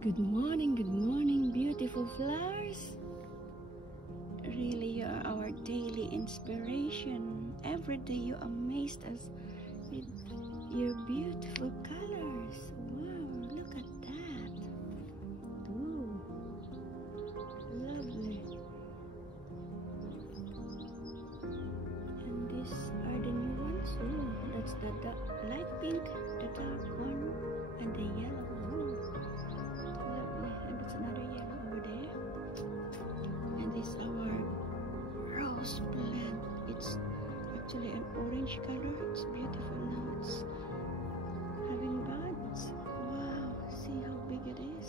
Good morning, beautiful flowers. Really, you are our daily inspiration. Every day you amaze us with your beautiful colors. Wow, look at that. Ooh, lovely. And these are the new ones. Ooh, that's the light pink, the dark one, and the yellow. Ooh, lovely. And that's another yellow over there. And this our rose plant. It's actually an orange color. It's beautiful now. It's having buds. Wow, see how big it is.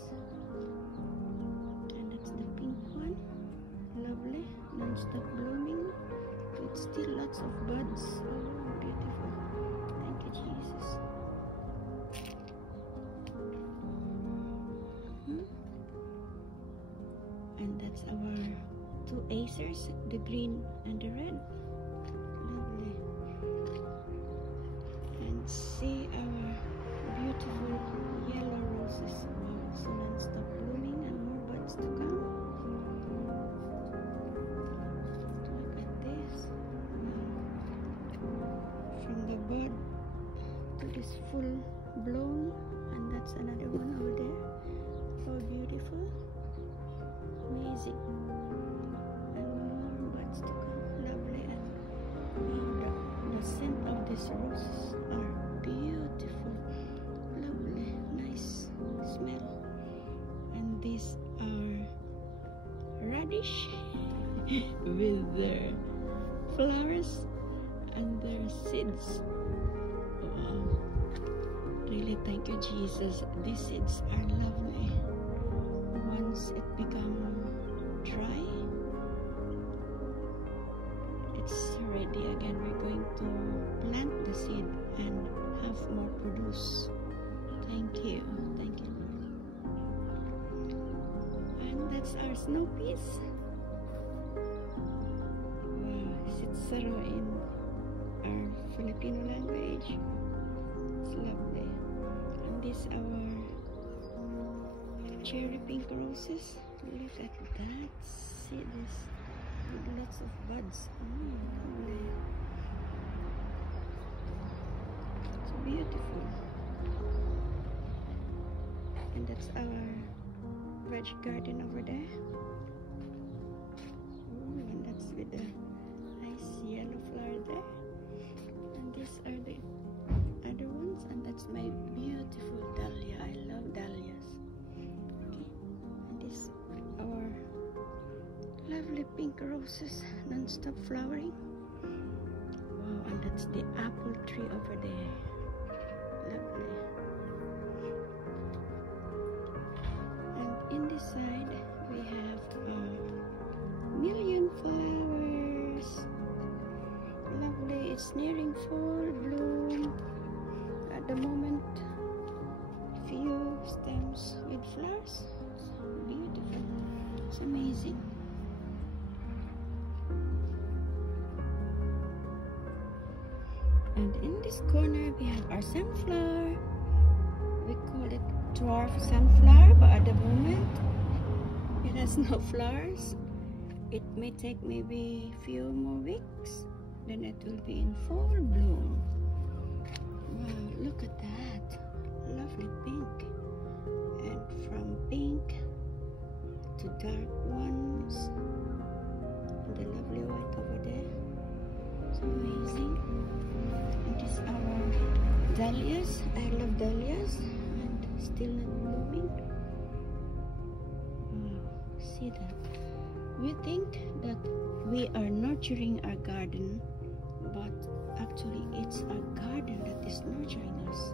And that's the pink one. Lovely, non-stop blooming. It's still lots of buds. Oh, beautiful. Thank you, Jesus. And that's our two acers, the green and the red. Lovely. And see our beautiful yellow roses. Wow, so non-stop blooming and more buds to come. Look at this. Wow. From the bud to this full blown, and that's another one over there. How beautiful. Amazing. And more buds to come. Lovely. And the scent of these roses are beautiful. Lovely. Nice smell. And these are radish with their flowers and their seeds. Wow. Really, thank you, Jesus. These seeds are lovely. Once it becomes dry, it's ready again. We're going to plant the seed and have more produce. Thank you, Lord. And that's our snow peas. Wow, sitsaro in our Filipino language. It's lovely. And this our cherry pink roses. Look at that. See this with lots of buds. Lovely. It's beautiful. And that's our veg garden over there. Ooh, and that's with the nice yellow flower there. And these are the other ones, and that's my beautiful dahlia. I love dahlias. Our lovely pink roses, non-stop flowering. Wow, and that's the apple tree over there. Lovely. And in this side we have a million flowers. Lovely. It's nearing full bloom. At the moment, few stems with flowers. Beautiful. It's amazing. And in this corner we have our sunflower. We call it dwarf sunflower, but at the moment it has no flowers. It may take maybe a few more weeks, then it will be in full bloom. Wow, look at that. Lovely pink. And from pink to dark ones, and the lovely white over there. It's amazing. And these are our dahlias. I love dahlias, and still not blooming. Wow, see that? We think that we are nurturing our garden, but actually it's our garden that is nurturing us,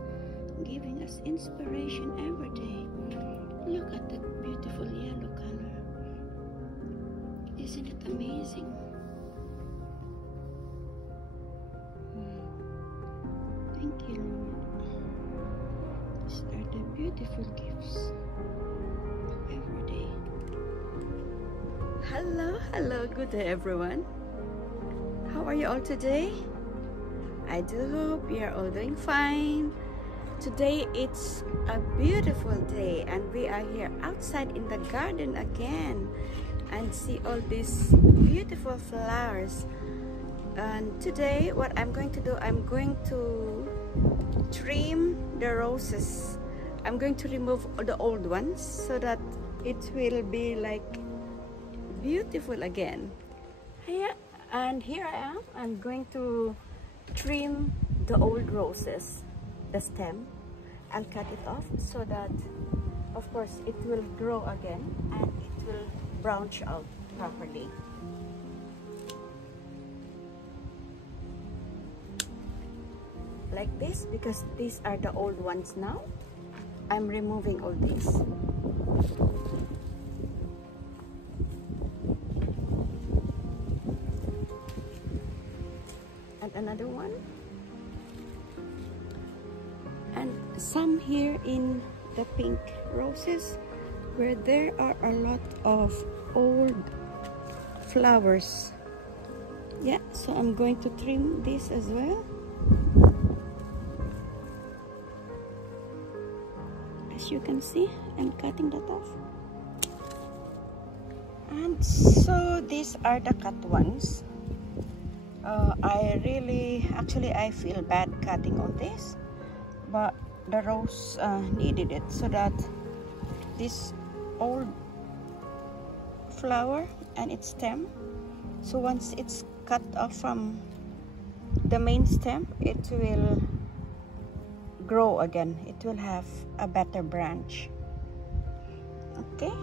giving us inspiration every day. Look at that beautiful yellow color. Isn't it amazing? Wow. Thank you, Lord. These are the beautiful gifts every day. Hello, good day everyone. How are you all today? I do hope you are all doing fine. Today it's a beautiful day and we are here outside in the garden again and see all these beautiful flowers. And today what I'm going to do, I'm going to trim the roses. I'm going to remove the old ones so that it will be like beautiful again. And here I am. I'm going to trim the old roses, the stem. I'll cut it off so that of course it will grow again and it will branch out properly. Like this, because these are the old ones now. I'm removing all these. And another one. And some here in the pink roses where there are a lot of old flowers. Yeah, so I'm going to trim this as well. As you can see, I'm cutting that off. And so these are the cut ones. I feel bad cutting all this, but the rose needed it so that this old flower and its stem, so once it's cut off from the main stem, it will grow again. It will have a better branch. Okay.